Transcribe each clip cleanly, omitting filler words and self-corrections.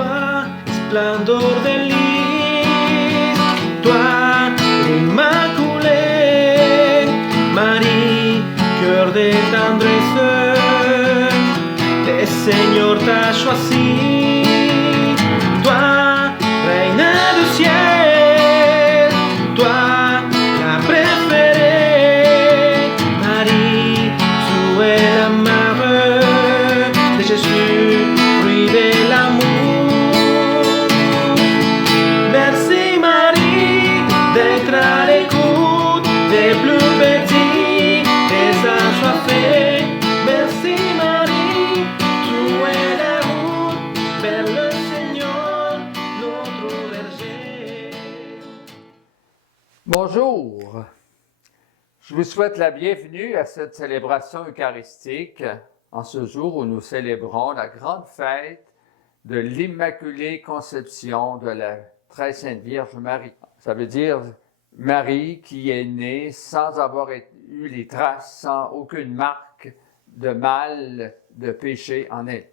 toi, splendor de lis, toi, l'Immaculée, Marie, cœur de tendresse, le Seigneur t'a choisi, toi, Reine du ciel, toi, la préférée, Marie, tu es la mère de Jésus, fruit de l'amour. Merci Marie d'être à l'écoute des plus petits, des assoiffés. Merci Marie, tu es la route vers le Seigneur, notre berger. Bonjour, je vous souhaite la bienvenue à cette célébration eucharistique en ce jour où nous célébrons la grande fête de l'Immaculée Conception de la Très Sainte Vierge Marie. Ça veut dire Marie qui est née sans avoir eu les traces, sans aucune marque de mal, de péché en elle.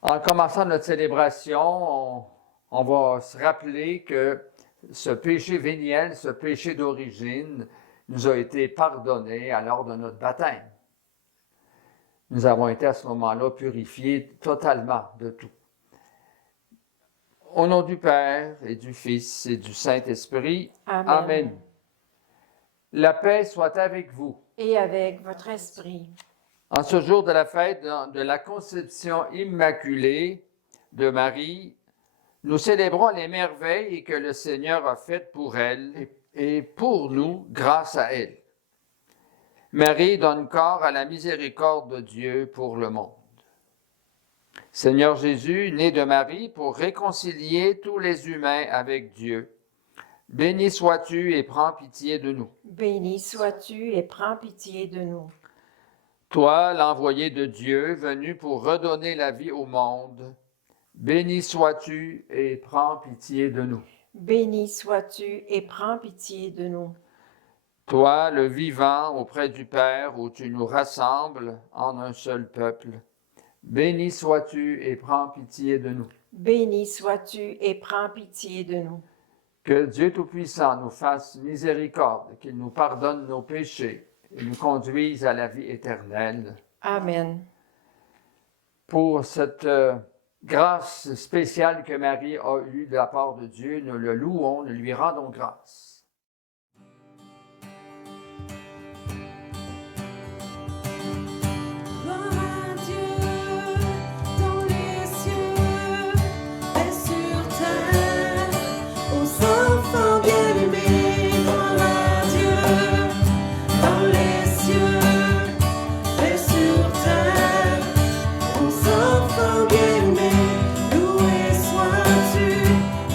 En commençant notre célébration, on va se rappeler que ce péché véniel, ce péché d'origine, nous a été pardonné lors de notre baptême. Nous avons été à ce moment-là purifiés totalement de tout. Au nom du Père et du Fils et du Saint-Esprit, Amen. Amen. La paix soit avec vous. Et avec votre esprit. En ce jour de la fête de la Conception immaculée de Marie, nous célébrons les merveilles que le Seigneur a faites pour elle et pour nous grâce à elle. Marie donne corps à la miséricorde de Dieu pour le monde. Seigneur Jésus, né de Marie pour réconcilier tous les humains avec Dieu, béni sois-tu et prends pitié de nous. Béni sois-tu et prends pitié de nous. Toi, l'envoyé de Dieu, venu pour redonner la vie au monde, béni sois-tu et prends pitié de nous. Béni sois-tu et prends pitié de nous. Toi, le vivant auprès du Père, où tu nous rassembles en un seul peuple, béni sois-tu et prends pitié de nous. Béni sois-tu et prends pitié de nous. Que Dieu Tout-Puissant nous fasse miséricorde, qu'il nous pardonne nos péchés et nous conduise à la vie éternelle. Amen. Pour cette grâce spéciale que Marie a eue de la part de Dieu, nous le louons, nous lui rendons grâce.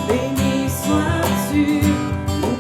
Béni sois-tu, nous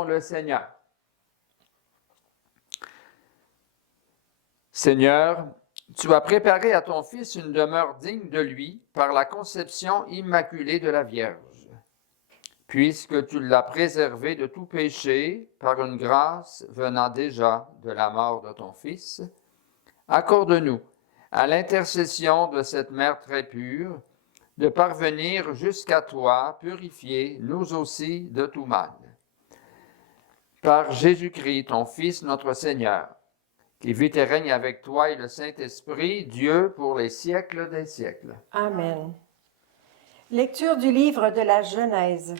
Prions le Seigneur. Seigneur, tu as préparé à ton Fils une demeure digne de lui par la conception immaculée de la Vierge. Puisque tu l'as préservé de tout péché par une grâce venant déjà de la mort de ton Fils, accorde-nous, à l'intercession de cette Mère très pure, de parvenir jusqu'à toi, purifier nous aussi de tout mal. Par Jésus-Christ, ton Fils, notre Seigneur, qui vit et règne avec toi et le Saint-Esprit, Dieu pour les siècles des siècles. Amen. Lecture du livre de la Genèse.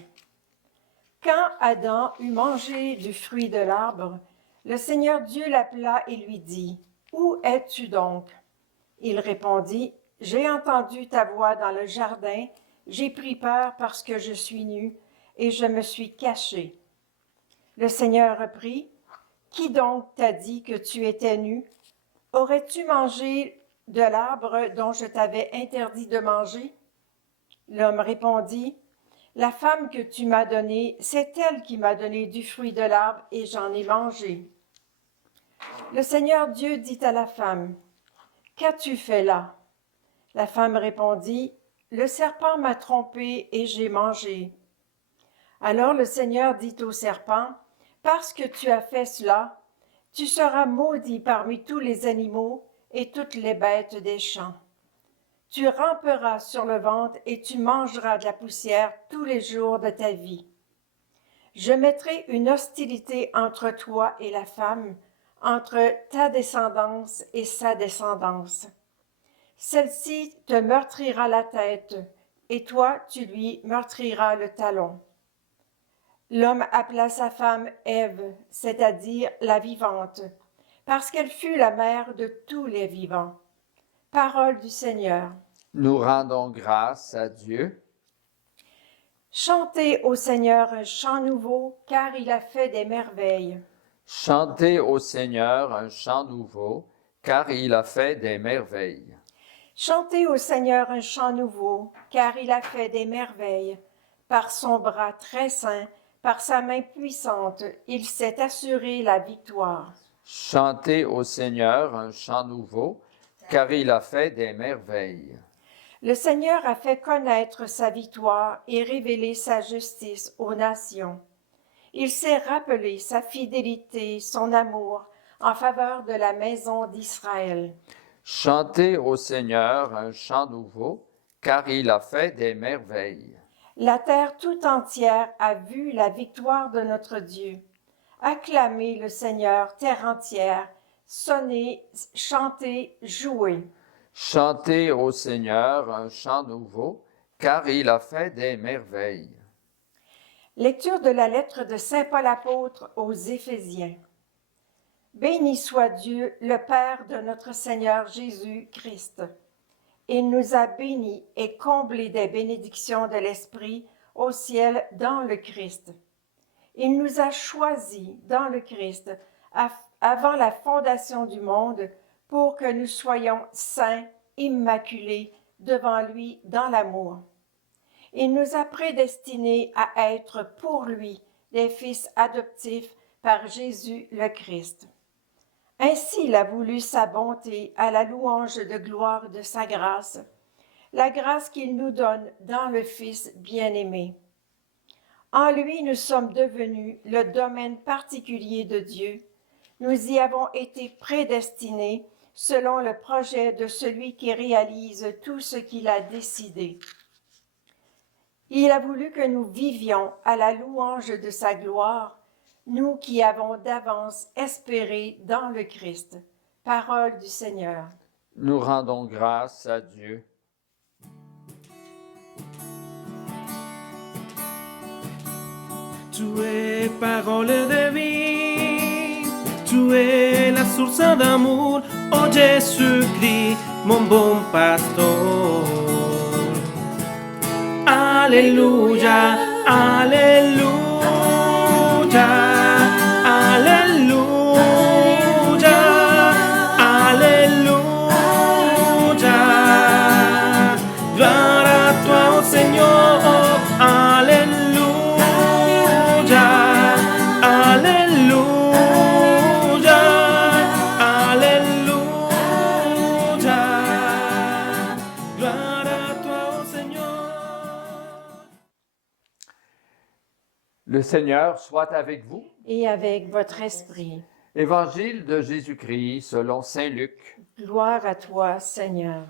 Quand Adam eut mangé du fruit de l'arbre, le Seigneur Dieu l'appela et lui dit, « Où es-tu donc? » Il répondit, « J'ai entendu ta voix dans le jardin, j'ai pris peur parce que je suis nu, et je me suis caché. » Le Seigneur reprit, « Qui donc t'a dit que tu étais nu? Aurais-tu mangé de l'arbre dont je t'avais interdit de manger? » L'homme répondit, « La femme que tu m'as donnée, c'est elle qui m'a donné du fruit de l'arbre et j'en ai mangé. » Le Seigneur Dieu dit à la femme, « Qu'as-tu fait là? » La femme répondit, « Le serpent m'a trompée et j'ai mangé. » Alors le Seigneur dit au serpent, « Parce que tu as fait cela, tu seras maudit parmi tous les animaux et toutes les bêtes des champs. Tu ramperas sur le ventre et tu mangeras de la poussière tous les jours de ta vie. Je mettrai une hostilité entre toi et la femme, entre ta descendance et sa descendance. Celle-ci te meurtrira la tête, et toi tu lui meurtriras le talon. » L'homme appela sa femme Ève, c'est-à-dire la vivante, parce qu'elle fut la mère de tous les vivants. Parole du Seigneur. Nous rendons grâce à Dieu. Chantez au Seigneur un chant nouveau, car il a fait des merveilles. Chantez au Seigneur un chant nouveau, car il a fait des merveilles. Chantez au Seigneur un chant nouveau, car il a fait des merveilles. Par son bras très saint, par sa main puissante, il s'est assuré la victoire. Chantez au Seigneur un chant nouveau, car il a fait des merveilles. Le Seigneur a fait connaître sa victoire et révélé sa justice aux nations. Il s'est rappelé sa fidélité, son amour en faveur de la maison d'Israël. Chantez au Seigneur un chant nouveau, car il a fait des merveilles. La terre tout entière a vu la victoire de notre Dieu. Acclamez le Seigneur, terre entière. Sonnez, chantez, jouez. Chantez au Seigneur un chant nouveau, car il a fait des merveilles. Lecture de la lettre de saint Paul apôtre aux Éphésiens. Béni soit Dieu, le Père de notre Seigneur Jésus-Christ. Il nous a bénis et comblés des bénédictions de l'Esprit au ciel dans le Christ. Il nous a choisis dans le Christ avant la fondation du monde pour que nous soyons saints, immaculés devant lui dans l'amour. Il nous a prédestinés à être pour lui des fils adoptifs par Jésus le Christ. Ainsi il a voulu sa bonté à la louange de gloire de sa grâce, la grâce qu'il nous donne dans le Fils bien-aimé. En lui nous sommes devenus le domaine particulier de Dieu. Nous y avons été prédestinés selon le projet de celui qui réalise tout ce qu'il a décidé. Il a voulu que nous vivions à la louange de sa gloire, nous qui avons d'avance espéré dans le Christ. Parole du Seigneur. Nous rendons grâce à Dieu. Tu es parole de vie, tu es la source d'amour, oh Jésus-Christ, mon bon pasteur. Alléluia, alléluia, alléluia, alléluia. Gloire à toi, oh Seigneur, alléluia. Le Seigneur soit avec vous. et avec votre esprit. Évangile de Jésus-Christ selon saint Luc. Gloire à toi, Seigneur.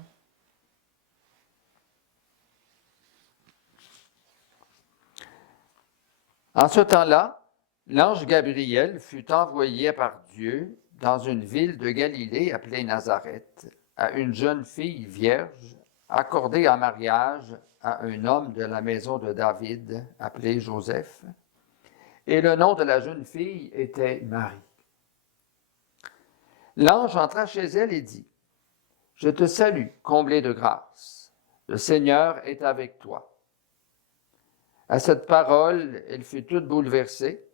En ce temps-là, l'ange Gabriel fut envoyé par Dieu dans une ville de Galilée appelée Nazareth à une jeune fille vierge accordée en mariage à un homme de la maison de David appelé Joseph. Et le nom de la jeune fille était Marie. L'ange entra chez elle et dit, « Je te salue, comblée de grâce. Le Seigneur est avec toi. » À cette parole, elle fut toute bouleversée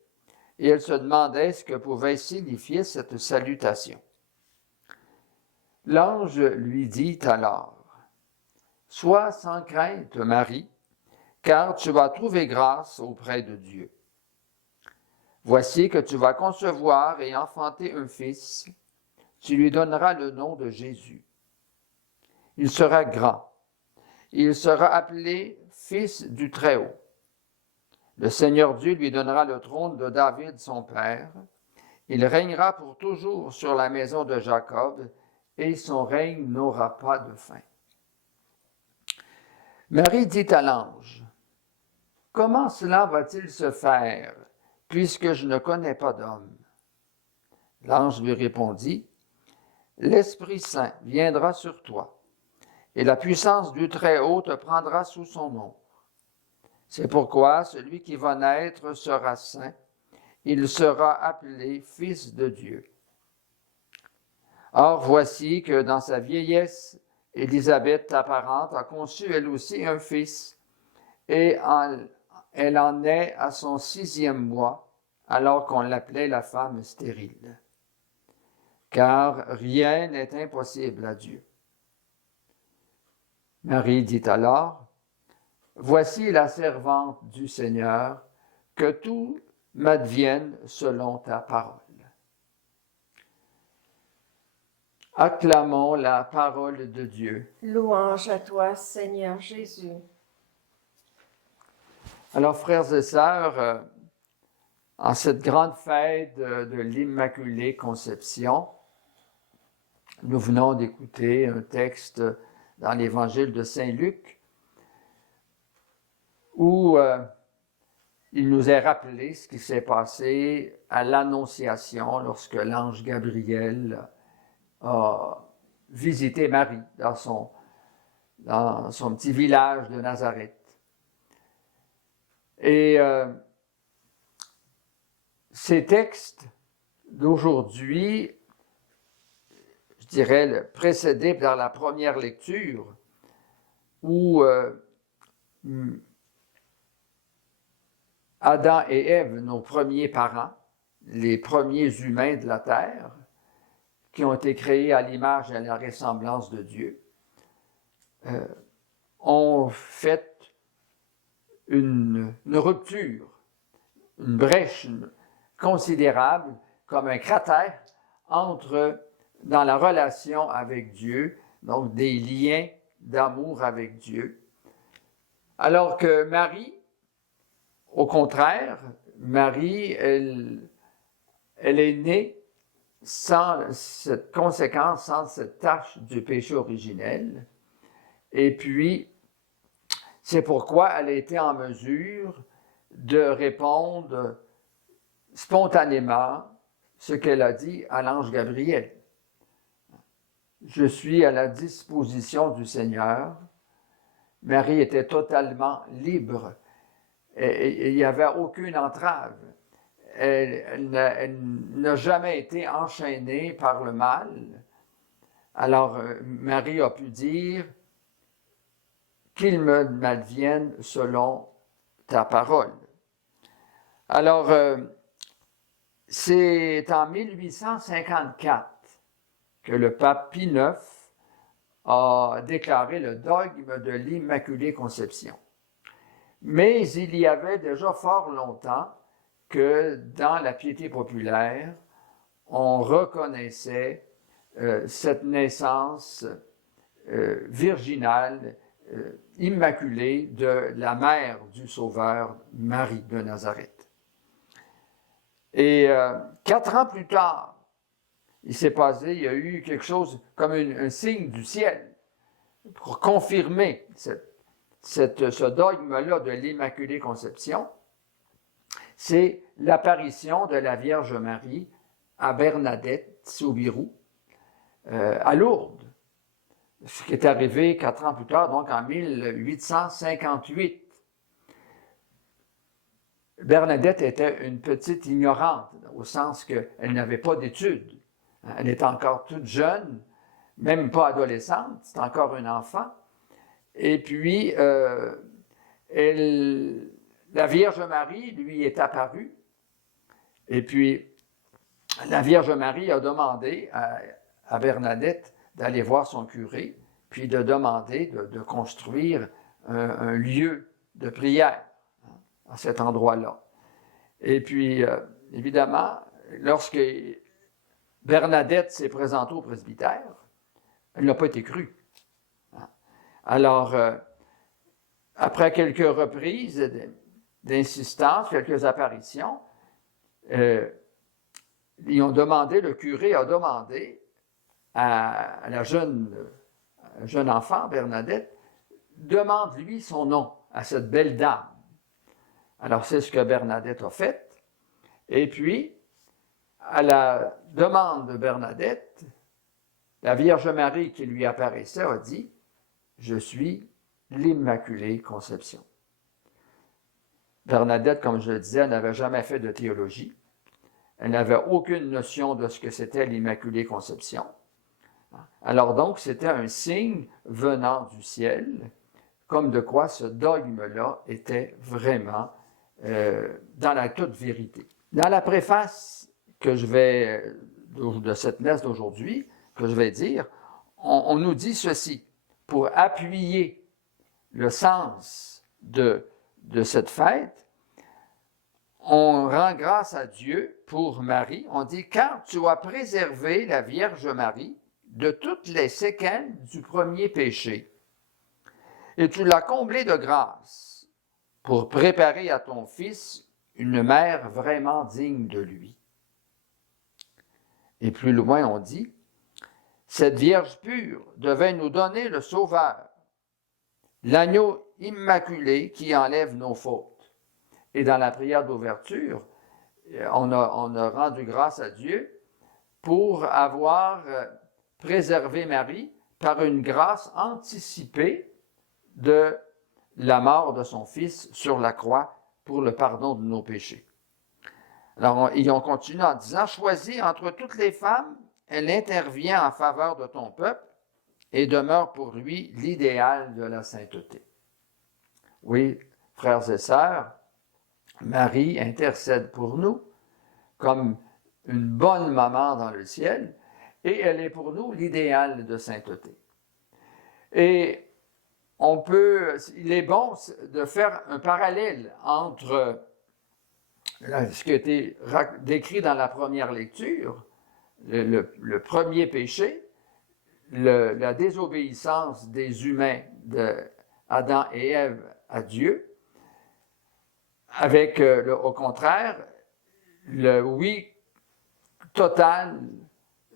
et elle se demandait ce que pouvait signifier cette salutation. L'ange lui dit alors, « Sois sans crainte, Marie, car tu vas trouver grâce auprès de Dieu. Voici que tu vas concevoir et enfanter un fils. Tu lui donneras le nom de Jésus. Il sera grand. Il sera appelé Fils du Très-Haut. Le Seigneur Dieu lui donnera le trône de David, son père. Il régnera pour toujours sur la maison de Jacob, et son règne n'aura pas de fin. » Marie dit à l'ange, « Comment cela va-t-il se faire, puisque je ne connais pas d'homme? » L'ange lui répondit, « L'Esprit Saint viendra sur toi, et la puissance du Très-Haut te prendra sous son ombre. C'est pourquoi celui qui va naître sera saint, il sera appelé Fils de Dieu. Or, voici que dans sa vieillesse, Élisabeth, ta parente, a conçu elle aussi un fils, et elle en est à son 6e mois, alors qu'on l'appelait la femme stérile. Car rien n'est impossible à Dieu. Marie dit alors, « Voici la servante du Seigneur, que tout m'advienne selon ta parole. » Acclamons la parole de Dieu. Louange à toi, Seigneur Jésus. Alors, frères et sœurs, en cette grande fête de l'Immaculée Conception, nous venons d'écouter un texte dans l'Évangile de saint Luc où il nous est rappelé ce qui s'est passé à l'Annonciation lorsque l'ange Gabriel a visité Marie dans son petit village de Nazareth. Et ces textes d'aujourd'hui, je dirais, précédés par la première lecture, où Adam et Ève, nos premiers parents, les premiers humains de la terre, qui ont été créés à l'image et à la ressemblance de Dieu, ont fait une rupture, une brèche considérable, comme un cratère dans la relation avec Dieu, donc des liens d'amour avec Dieu. Alors que Marie, au contraire, Marie, elle est née sans cette conséquence, sans cette tâche du péché originel. Et puis, c'est pourquoi elle a été en mesure de répondre spontanément ce qu'elle a dit à l'ange Gabriel. Je suis à la disposition du Seigneur. Marie était totalement libre. Et il n'y avait aucune entrave. Elle n'a jamais été enchaînée par le mal. Alors, Marie a pu dire qu'il m'advienne selon ta parole. Alors, c'est en 1854 que le pape Pie IX a déclaré le dogme de l'Immaculée Conception. Mais il y avait déjà fort longtemps que dans la piété populaire, on reconnaissait cette naissance virginale, immaculée de la mère du Sauveur, Marie de Nazareth. Et 4 ans plus tard, il y a eu quelque chose comme un signe du ciel pour confirmer ce dogme-là de l'Immaculée Conception. C'est l'apparition de la Vierge Marie à Bernadette Soubirous, à Lourdes, ce qui est arrivé 4 ans plus tard, donc en 1858. Bernadette était une petite ignorante, au sens qu'elle n'avait pas d'études. Elle était encore toute jeune, même pas adolescente, c'est encore un enfant. Et puis, la Vierge Marie lui est apparue. Et puis, la Vierge Marie a demandé à Bernadette d'aller voir son curé, puis de demander de construire un lieu de prière à cet endroit-là. Et puis, évidemment, lorsque Bernadette s'est présentée au presbytère, elle n'a pas été crue. Alors, après quelques reprises d'insistance, quelques apparitions, le curé a demandé à la jeune enfant, Bernadette, demande-lui son nom à cette belle dame. Alors, c'est ce que Bernadette a fait. Et puis, à la demande de Bernadette, la Vierge Marie qui lui apparaissait a dit « Je suis l'Immaculée Conception ». Bernadette, comme je le disais, n'avait jamais fait de théologie. Elle n'avait aucune notion de ce que c'était l'Immaculée Conception. Alors donc, c'était un signe venant du ciel, comme de quoi ce dogme-là était vraiment dans la toute vérité. Dans la préface de cette messe d'aujourd'hui, que je vais dire, on nous dit ceci, pour appuyer le sens de cette fête, on rend grâce à Dieu pour Marie. On dit, car tu as préservé la Vierge Marie de toutes les séquelles du premier péché, et tu l'as comblée de grâce pour préparer à ton Fils une mère vraiment digne de lui. Et plus loin, on dit, cette Vierge pure devait nous donner le Sauveur, l'agneau immaculé qui enlève nos fautes. Et dans la prière d'ouverture, on a rendu grâce à Dieu pour avoir préservé Marie par une grâce anticipée de la mort de son Fils sur la croix pour le pardon de nos péchés. Alors, ils ont continué en disant, choisie entre toutes les femmes, elle intervient en faveur de ton peuple et demeure pour lui l'idéal de la sainteté. Oui, frères et sœurs, Marie intercède pour nous comme une bonne maman dans le ciel et elle est pour nous l'idéal de sainteté. Et il est bon de faire un parallèle entre ce qui a été décrit dans la première lecture, le premier péché, la désobéissance des humains, d'Adam et Ève à Dieu, avec, au contraire, le oui total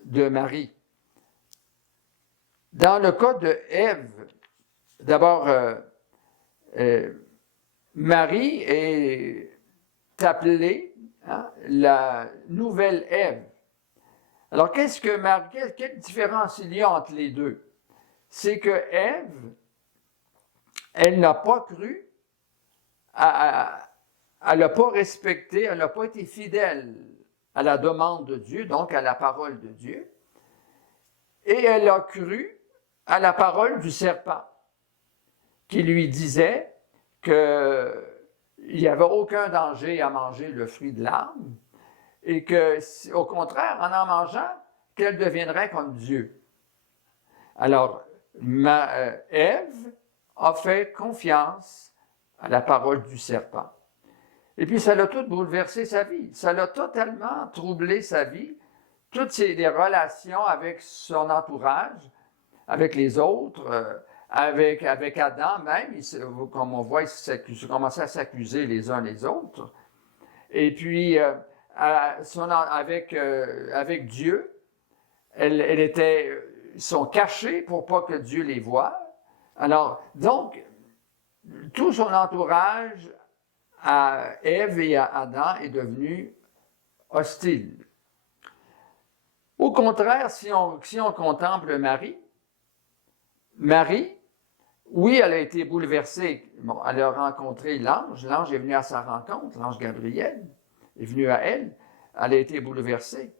de Marie. Dans le cas de Ève, d'abord, Marie est appelée la nouvelle Ève. Alors, quelle différence il y a entre les deux? C'est que Ève, elle n'a pas cru, elle n'a pas respecté, elle n'a pas été fidèle à la demande de Dieu, donc à la parole de Dieu, et elle a cru à la parole du serpent, qui lui disait qu'il n'y avait aucun danger à manger le fruit de l'arbre, et que, au contraire, en mangeant, qu'elle deviendrait comme Dieu. Alors, Ève a fait confiance à la parole du serpent. Et puis, ça l'a tout bouleversé sa vie. Ça l'a totalement troublé sa vie. Toutes les relations avec son entourage, avec les autres, avec Adam même, comme on voit, ils commençaient à s'accuser les uns les autres. Et puis, avec Dieu. Ils sont cachés pour pas que Dieu les voie. Alors, donc, tout son entourage à Ève et à Adam est devenu hostile. Au contraire, si on contemple Marie, oui, elle a été bouleversée. Bon, elle a rencontré l'ange. L'ange est venu à sa rencontre, l'ange Gabriel est venu à elle. Elle a été bouleversée.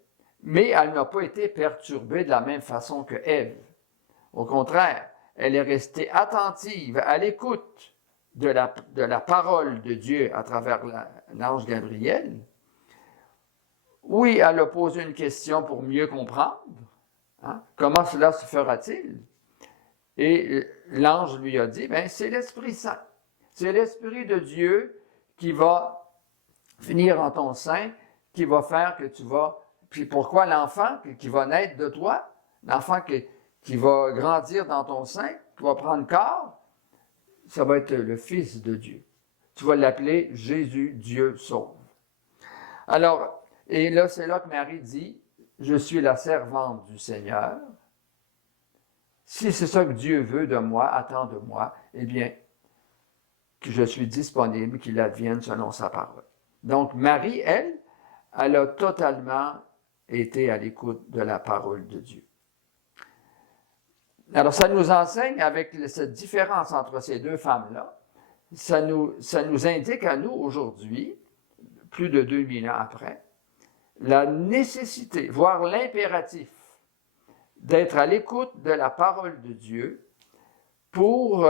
Mais elle n'a pas été perturbée de la même façon que Ève. Au contraire, elle est restée attentive, à l'écoute de la parole de Dieu à travers l'ange Gabriel. Oui, elle a posé une question pour mieux comprendre. Hein? Comment cela se fera-t-il? Et l'ange lui a dit, c'est l'Esprit Saint. C'est l'Esprit de Dieu qui va venir en ton sein, qui va faire que tu vas... Puis pourquoi l'enfant qui va naître de toi, l'enfant qui va grandir dans ton sein, qui va prendre corps, ça va être le Fils de Dieu. Tu vas l'appeler Jésus, Dieu sauve. Alors, et là, c'est là que Marie dit, je suis la servante du Seigneur. Si c'est ça que Dieu veut de moi, attend de moi, eh bien, que je suis disponible, qu'il advienne selon sa parole. Donc, Marie, elle a totalement été à l'écoute de la parole de Dieu. Alors, ça nous enseigne, avec cette différence entre ces deux femmes-là, ça nous indique à nous, aujourd'hui, plus de 2000 ans après, la nécessité, voire l'impératif, d'être à l'écoute de la parole de Dieu pour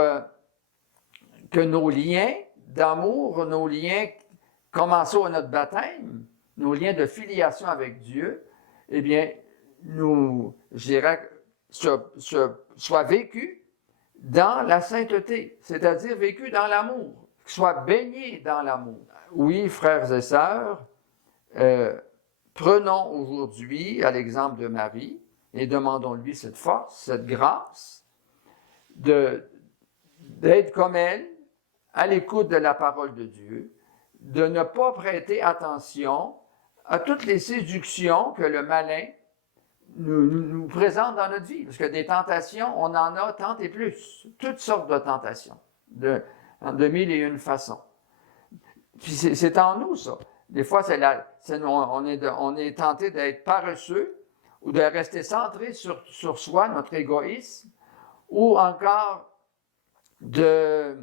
que nos liens d'amour, nos liens commençant à notre baptême, nos liens de filiation avec Dieu, eh bien, je dirais, soient vécus dans la sainteté, c'est-à-dire vécus dans l'amour, soient baignés dans l'amour. Oui, frères et sœurs, prenons aujourd'hui, à l'exemple de Marie, et demandons-lui cette force, cette grâce, d'être comme elle, à l'écoute de la parole de Dieu, de ne pas prêter attention à toutes les séductions que le malin nous présente dans notre vie. Parce que des tentations, on en a tant et plus. Toutes sortes de tentations, de mille et une façons. Puis c'est en nous, ça. Des fois, on est tenté d'être paresseux ou de rester centré sur soi, notre égoïsme, ou encore de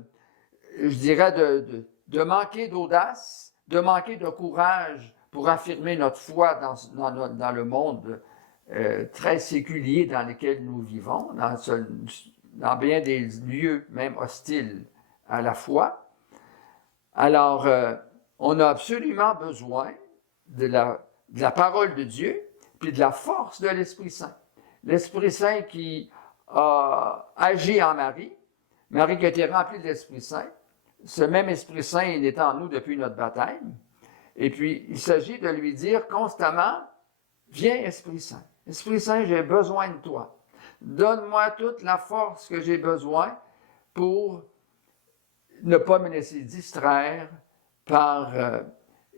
manquer d'audace, de manquer de courage pour affirmer notre foi dans le monde très séculier dans lequel nous vivons, dans bien des lieux même hostiles à la foi. Alors, on a absolument besoin de la parole de Dieu, puis de la force de l'Esprit Saint. L'Esprit Saint qui a agi en Marie qui a été remplie de l'Esprit Saint. Ce même Esprit Saint, il est en nous depuis notre baptême. Et puis, il s'agit de lui dire constamment, viens Esprit Saint. Esprit Saint, j'ai besoin de toi. Donne-moi toute la force que j'ai besoin pour ne pas me laisser distraire par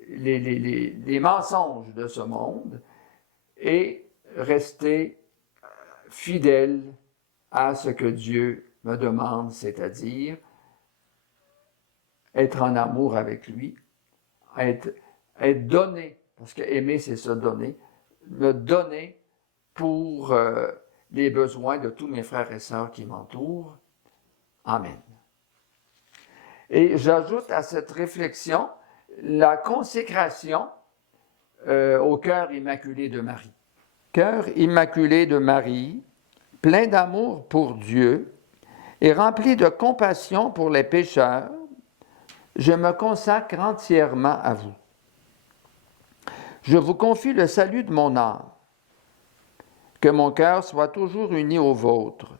les mensonges de ce monde et rester fidèle à ce que Dieu me demande, c'est-à-dire être en amour avec lui, être donné, parce que aimer, c'est se donner, me donner pour les besoins de tous mes frères et sœurs qui m'entourent. Amen. Et j'ajoute à cette réflexion la consécration au cœur immaculé de Marie. Cœur immaculé de Marie, plein d'amour pour Dieu et rempli de compassion pour les pécheurs, je me consacre entièrement à vous. Je vous confie le salut de mon âme. Que mon cœur soit toujours uni au vôtre,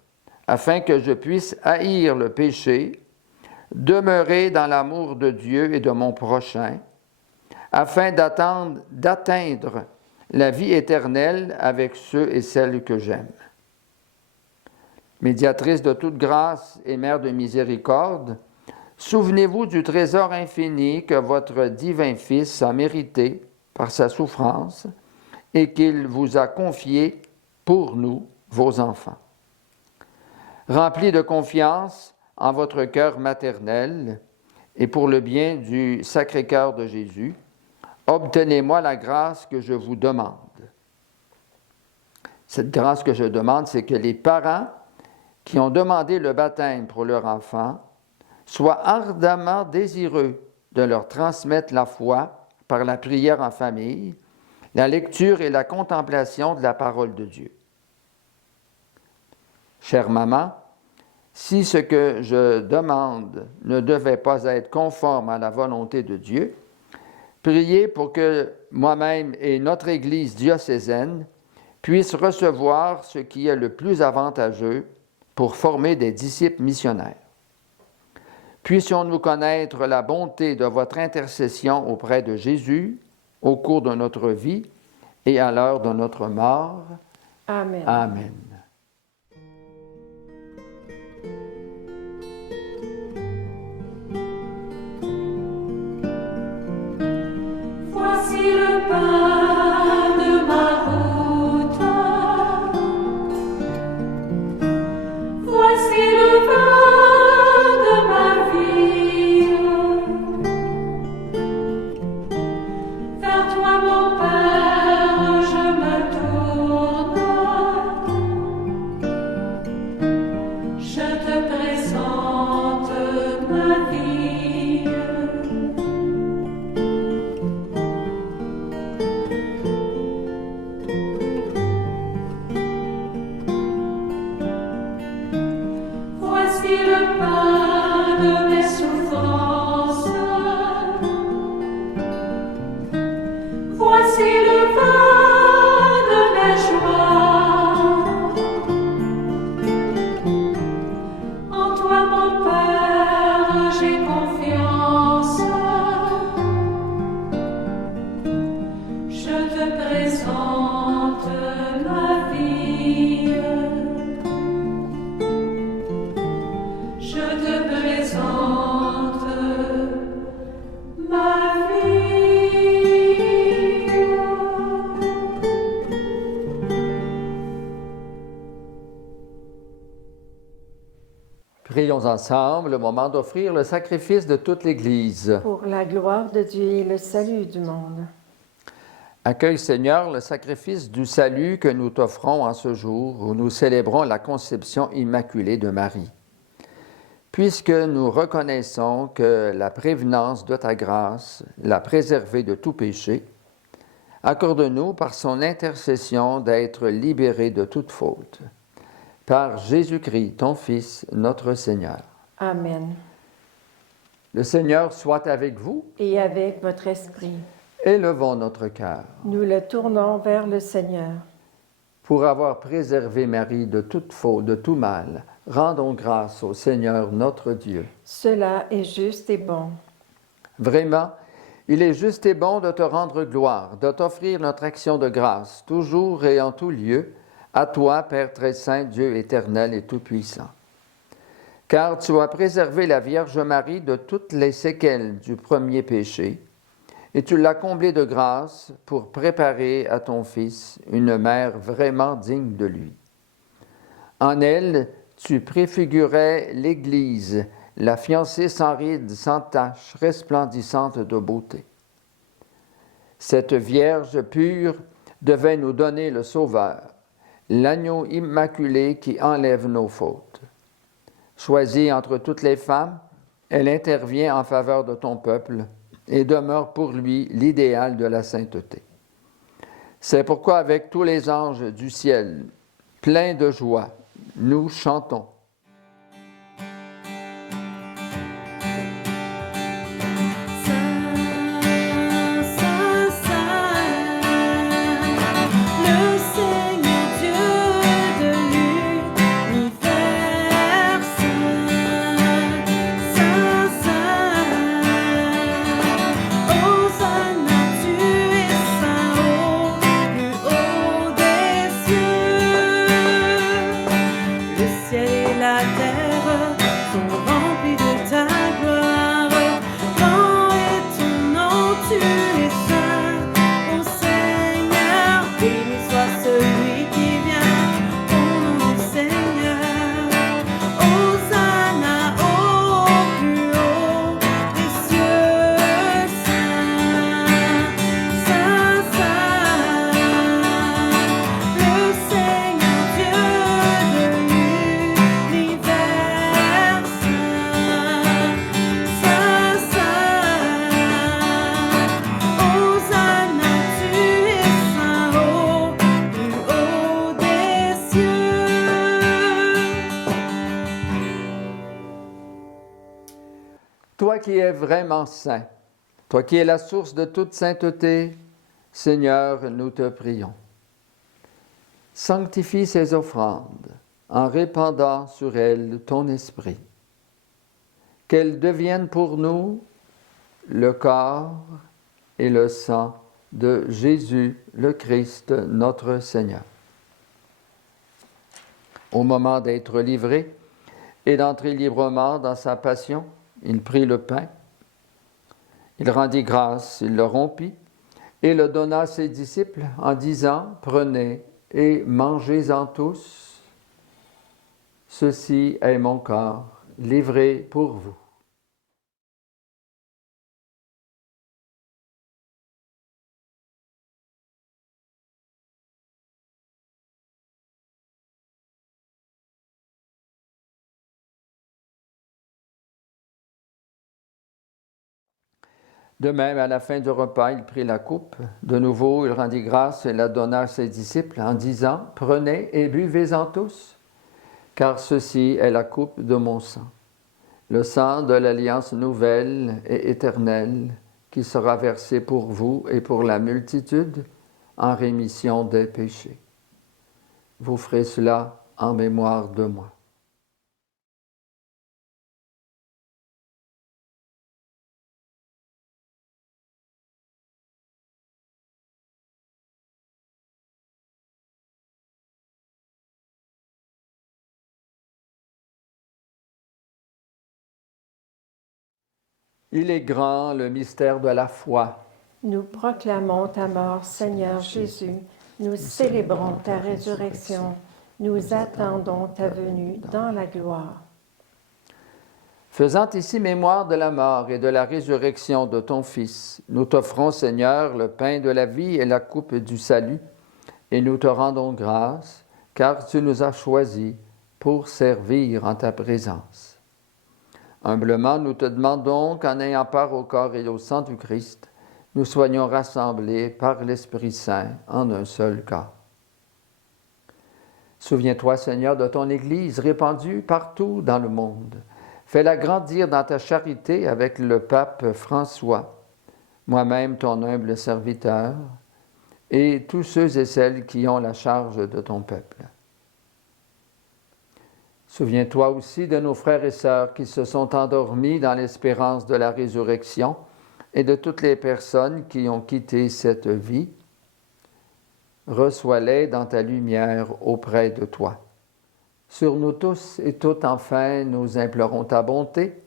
afin que je puisse haïr le péché, demeurer dans l'amour de Dieu et de mon prochain, afin d'atteindre la vie éternelle avec ceux et celles que j'aime. Médiatrice de toute grâce et mère de miséricorde, souvenez-vous du trésor infini que votre divin Fils a mérité par sa souffrance et qu'il vous a confié pour nous, vos enfants. Remplis de confiance en votre cœur maternel et pour le bien du Sacré-Cœur de Jésus, obtenez-moi la grâce que je vous demande. Cette grâce que je demande, c'est que les parents qui ont demandé le baptême pour leur enfant soient ardemment désireux de leur transmettre la foi par la prière en famille, la lecture et la contemplation de la parole de Dieu. Chère maman, si ce que je demande ne devait pas être conforme à la volonté de Dieu, priez pour que moi-même et notre Église diocésaine puissent recevoir ce qui est le plus avantageux pour former des disciples missionnaires. Puissions-nous connaître la bonté de votre intercession auprès de Jésus au cours de notre vie et à l'heure de notre mort. Amen. Amen. Voici le pain de ma route. Voici le vin de ma vie. Vers toi, mon Père, je me tourne. Je te présente ma vie. Voici le pain de mes souffrances. Voici le vin de mes joies. En toi, mon Père, j'ai confiance. Je te présente ma vie. Je te présente ma vie. Prions ensemble le moment d'offrir le sacrifice de toute l'Église. Pour la gloire de Dieu et le salut du monde. Accueille, Seigneur, le sacrifice du salut que nous t'offrons en ce jour où nous célébrons la conception immaculée de Marie. Puisque nous reconnaissons que la prévenance de ta grâce l'a préservée de tout péché, accorde-nous par son intercession d'être libérés de toute faute. Par Jésus-Christ, ton Fils, notre Seigneur. Amen. Le Seigneur soit avec vous. Et avec votre esprit, Élevons notre cœur. nous le tournons vers le Seigneur. Pour avoir préservé Marie de toute faute, de tout mal, rendons grâce au Seigneur notre Dieu. Cela est juste et bon. Vraiment, il est juste et bon de te rendre gloire, de t'offrir notre action de grâce, toujours et en tout lieu, à toi, Père très saint, Dieu éternel et tout-puissant. Car tu as préservé la Vierge Marie de toutes les séquelles du premier péché, et tu l'as comblée de grâce pour préparer à ton Fils une mère vraiment digne de lui. En elle, tu préfigurais l'Église, la fiancée sans ride, sans tache, resplendissante de beauté. Cette Vierge pure devait nous donner le Sauveur, l'agneau immaculé qui enlève nos fautes. Choisie entre toutes les femmes, elle intervient en faveur de ton peuple et demeure pour lui l'idéal de la sainteté. C'est pourquoi avec tous les anges du ciel, pleins de joie, nous chantons. Ciel et qui es vraiment saint, toi qui es la source de toute sainteté, Seigneur, nous te prions. Sanctifie ces offrandes en répandant sur elles ton esprit. Qu'elles deviennent pour nous le corps et le sang de Jésus, le Christ, notre Seigneur. Au moment d'être livré et d'entrer librement dans sa passion, il prit le pain, il rendit grâce, il le rompit et le donna à ses disciples en disant « Prenez et mangez-en tous. Ceci est mon corps, livré pour vous. » De même, à la fin du repas, il prit la coupe. De nouveau, il rendit grâce et la donna à ses disciples en disant « Prenez et buvez-en tous, car ceci est la coupe de mon sang, le sang de l'alliance nouvelle et éternelle qui sera versé pour vous et pour la multitude en rémission des péchés. Vous ferez cela en mémoire de moi. » Il est grand le mystère de la foi. Nous proclamons ta mort, Seigneur Jésus. Nous célébrons ta résurrection. Nous attendons ta venue dans la gloire. Faisant ici mémoire de la mort et de la résurrection de ton Fils, nous t'offrons, Seigneur, le pain de la vie et la coupe du salut, et nous te rendons grâce, car tu nous as choisis pour servir en ta présence. Humblement, nous te demandons qu'en ayant part au corps et au sang du Christ, nous soyons rassemblés par l'Esprit Saint en un seul corps. Souviens-toi, Seigneur, de ton Église répandue partout dans le monde. Fais-la grandir dans ta charité avec le pape François, moi-même ton humble serviteur, et tous ceux et celles qui ont la charge de ton peuple. Souviens-toi aussi de nos frères et sœurs qui se sont endormis dans l'espérance de la résurrection et de toutes les personnes qui ont quitté cette vie. Reçois-les dans ta lumière auprès de toi. Sur nous tous et toutes, enfin, nous implorons ta bonté.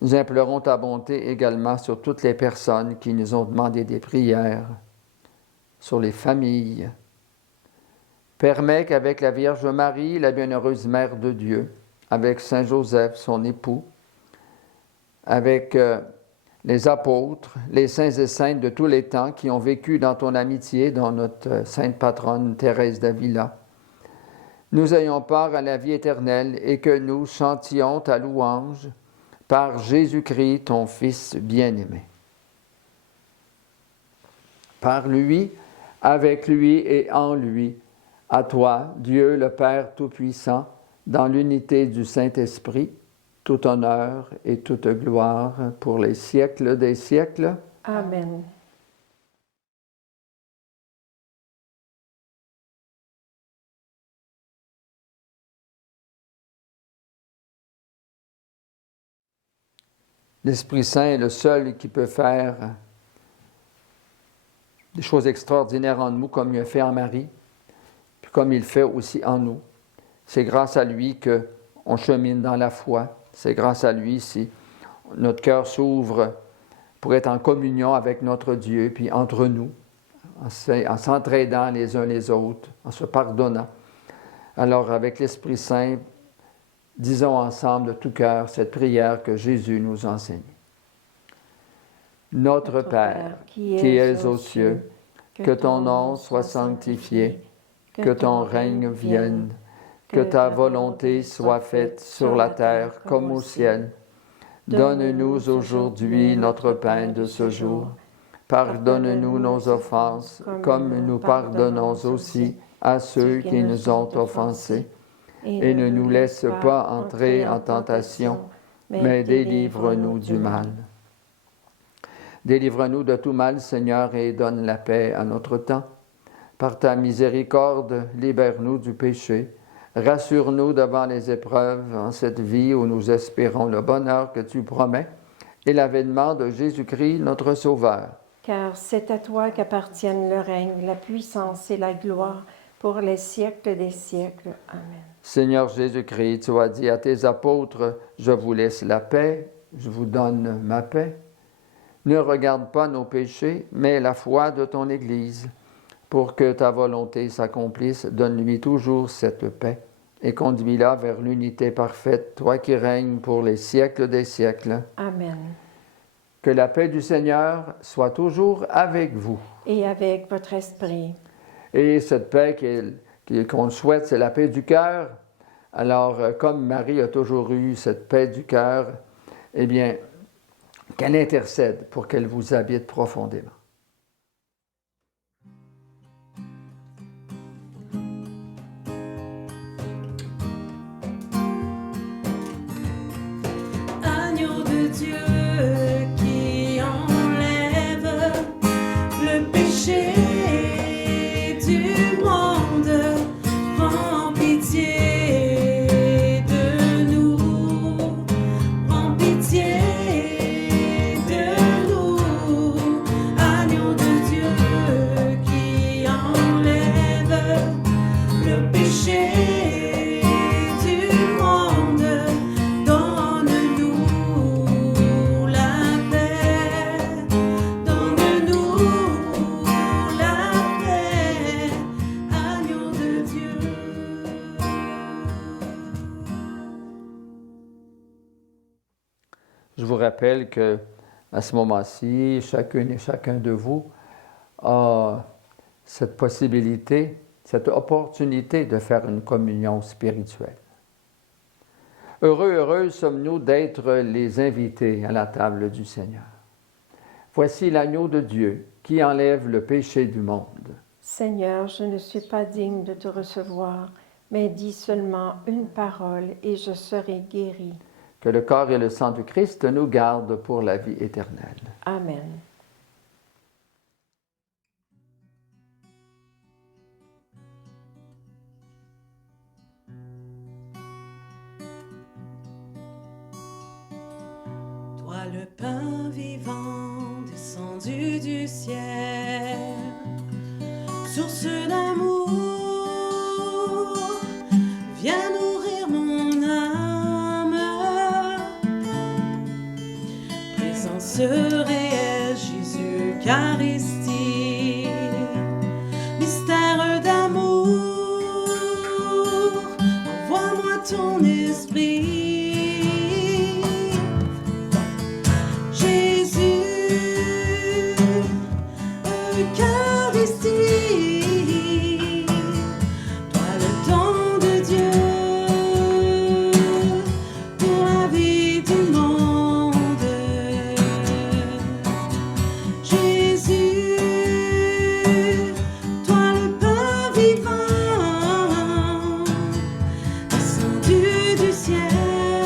Nous implorons ta bonté également sur toutes les personnes qui nous ont demandé des prières, sur les familles. Permets qu'avec la Vierge Marie, la bienheureuse Mère de Dieu, avec Saint Joseph, son époux, avec les apôtres, les saints et saintes de tous les temps qui ont vécu dans ton amitié, dont notre sainte patronne Thérèse d'Avila, nous ayons part à la vie éternelle et que nous chantions ta louange par Jésus-Christ, ton Fils bien-aimé. Par lui, avec lui et en lui, à toi, Dieu le Père Tout-Puissant, dans l'unité du Saint-Esprit, tout honneur et toute gloire pour les siècles des siècles. Amen. L'Esprit Saint est le seul qui peut faire des choses extraordinaires en nous, comme il a fait en Marie, puis comme il fait aussi en nous. C'est grâce à lui qu'on chemine dans la foi. C'est grâce à lui si notre cœur s'ouvre pour être en communion avec notre Dieu, puis entre nous, en s'entraidant les uns les autres, en se pardonnant. Alors, avec l'Esprit Saint, disons ensemble de tout cœur cette prière que Jésus nous enseigne. Notre Père, qui es aux cieux, que ton nom soit sanctifié, que ton règne vienne, que ta volonté soit faite sur la terre comme au ciel. Donne-nous aujourd'hui notre pain de ce jour. Pardonne-nous nos offenses, comme nous pardonnons aussi à ceux qui nous ont offensés. Et ne nous laisse pas entrer en tentation, mais délivre-nous du mal. Délivre-nous de tout mal, Seigneur, et donne la paix à notre temps. Par ta miséricorde, libère-nous du péché. Rassure-nous devant les épreuves en cette vie où nous espérons le bonheur que tu promets et l'avènement de Jésus-Christ, notre Sauveur. Car c'est à toi qu'appartiennent le règne, la puissance et la gloire pour les siècles des siècles. Amen. Seigneur Jésus-Christ, tu as dit à tes apôtres, « Je vous laisse la paix, je vous donne ma paix. » Ne regarde pas nos péchés, mais la foi de ton Église. Pour que ta volonté s'accomplisse, donne-lui toujours cette paix et conduis-la vers l'unité parfaite, toi qui règnes pour les siècles des siècles. Amen. Que la paix du Seigneur soit toujours avec vous. Et avec votre esprit. Et cette paix qu'on souhaite, c'est la paix du cœur. Alors, comme Marie a toujours eu cette paix du cœur, eh bien, qu'elle intercède pour qu'elle vous habite profondément. Agneau de Dieu qui enlève le péché du monde, prends pitié de nous, prends pitié de nous. Agneau de Dieu qui enlève le péché du monde, donne-nous la paix, donne-nous la paix, agneau de Dieu. Je vous rappelle que à ce moment-ci, chacune et chacun de vous a cette possibilité, cette opportunité de faire une communion spirituelle. Heureux, heureux sommes-nous d'être les invités à la table du Seigneur. Voici l'agneau de Dieu qui enlève le péché du monde. Seigneur, je ne suis pas digne de te recevoir, mais dis seulement une parole et je serai guéri. Que le corps et le sang du Christ nous gardent pour la vie éternelle. Amen. Toi le pain vivant descendu du ciel, source d'amour, viens nourrir mon âme. Présence réelle, Jésus, Eucharistie, mystère d'amour, envoie-moi ton esprit. Eucharistie, toi le don de Dieu pour la vie du monde. Jésus, toi le pain vivant, descendu du ciel.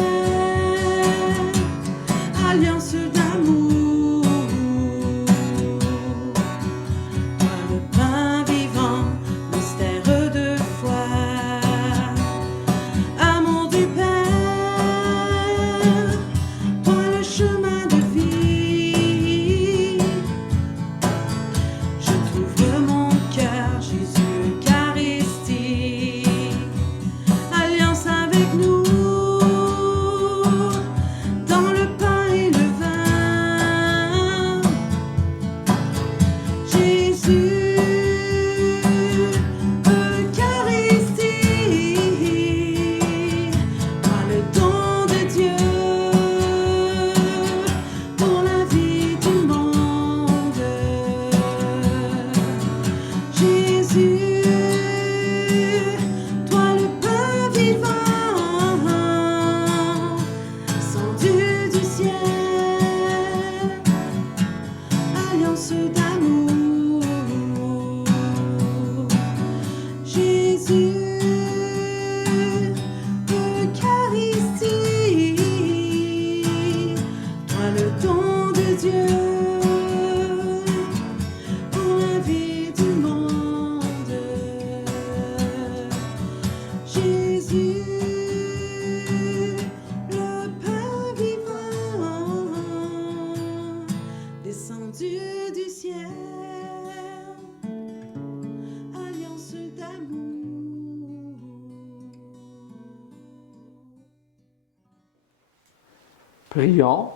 Prions.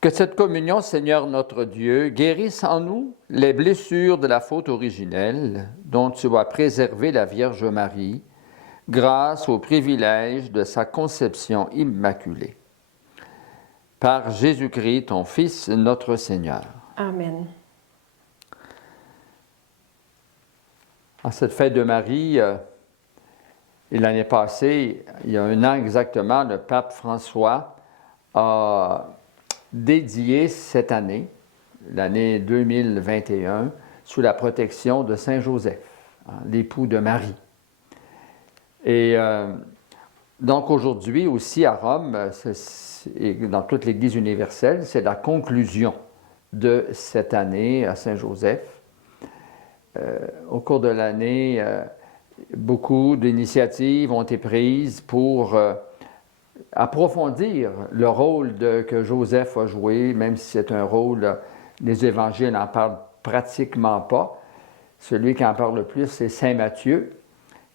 Que cette communion, Seigneur notre Dieu, guérisse en nous les blessures de la faute originelle dont tu as préservé la Vierge Marie grâce au privilège de sa conception immaculée. Par Jésus-Christ, ton Fils, notre Seigneur. Amen. En cette fête de Marie, et l'année passée, il y a un an exactement, le pape François a dédié cette année, l'année 2021, sous la protection de Saint Joseph, l'époux de Marie. Et donc aujourd'hui aussi à Rome, et dans toute l'Église universelle, c'est la conclusion de cette année à Saint Joseph. Au cours de l'année, beaucoup d'initiatives ont été prises pour approfondir le rôle que Joseph a joué, même si c'est un rôle, les évangiles n'en parlent pratiquement pas. Celui qui en parle le plus, c'est Saint Matthieu.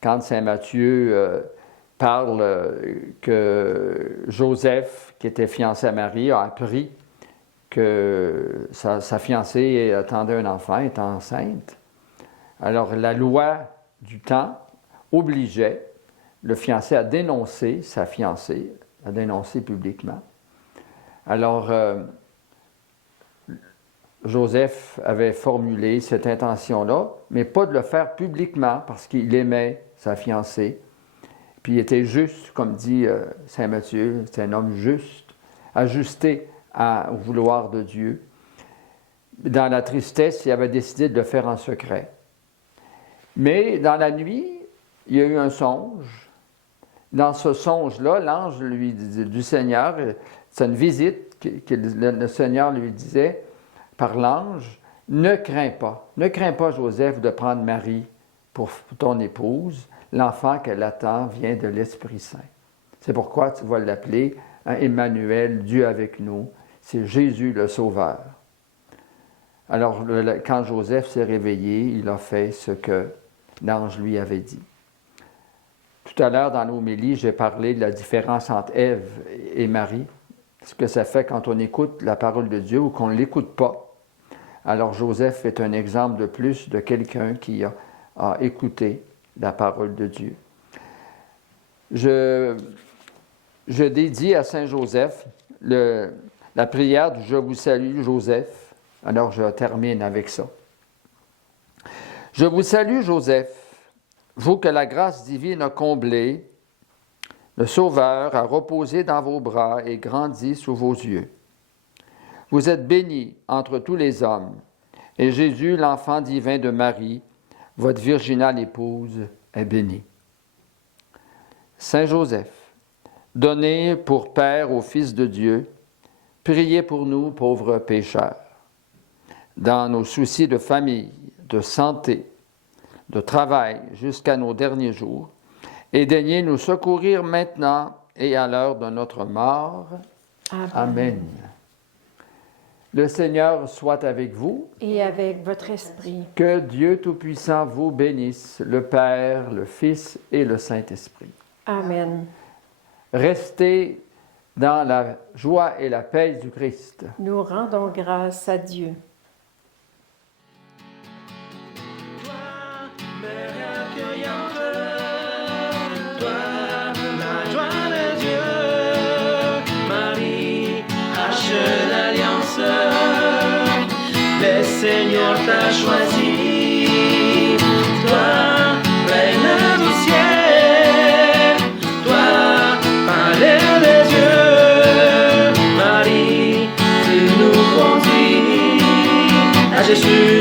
Quand Saint Matthieu parle que Joseph, qui était fiancé à Marie, a appris que sa fiancée attendait un enfant, était enceinte. Alors la loi du temps obligeait le fiancé à dénoncer sa fiancée, à dénoncer publiquement. Alors, Joseph avait formulé cette intention-là, mais pas de le faire publiquement parce qu'il aimait sa fiancée. Puis il était juste, comme dit Saint Matthieu, c'est un homme juste, ajusté au vouloir de Dieu. Dans la tristesse, il avait décidé de le faire en secret. Mais dans la nuit, il y a eu un songe. Dans ce songe-là, l'ange du Seigneur, c'est une visite que le Seigneur lui disait par l'ange, « Ne crains pas, Joseph, de prendre Marie pour ton épouse. L'enfant qu'elle attend vient de l'Esprit Saint. » C'est pourquoi tu vas l'appeler Emmanuel, Dieu avec nous. C'est Jésus le Sauveur. Alors, quand Joseph s'est réveillé, il a fait ce que l'ange lui avait dit. Tout à l'heure, dans l'homélie, j'ai parlé de la différence entre Ève et Marie, ce que ça fait quand on écoute la parole de Dieu ou qu'on ne l'écoute pas. Alors, Joseph est un exemple de plus de quelqu'un qui a écouté la parole de Dieu. Je dédie à Saint Joseph la prière du « Je vous salue, Joseph ». Alors, je termine avec ça. Je vous salue, Joseph, vous que la grâce divine a comblé, le Sauveur a reposé dans vos bras et grandi sous vos yeux. Vous êtes béni entre tous les hommes, et Jésus, l'enfant divin de Marie, votre virginale épouse, est béni. Saint Joseph, donnez pour Père au Fils de Dieu, priez pour nous, pauvres pécheurs. Dans nos soucis de famille, de santé, de travail jusqu'à nos derniers jours, et daignez nous secourir maintenant et à l'heure de notre mort. Amen. Amen. Le Seigneur soit avec vous. Et avec votre esprit. Que Dieu Tout-Puissant vous bénisse, le Père, le Fils et le Saint-Esprit. Amen. Restez dans la joie et la paix du Christ. Nous rendons grâce à Dieu. Mère accueillante, toi, la joie de Dieu, Marie, hache l'alliance, le Seigneur t'a choisi, toi, reine du ciel, toi, palais des yeux, Marie, tu nous conduis à Jésus.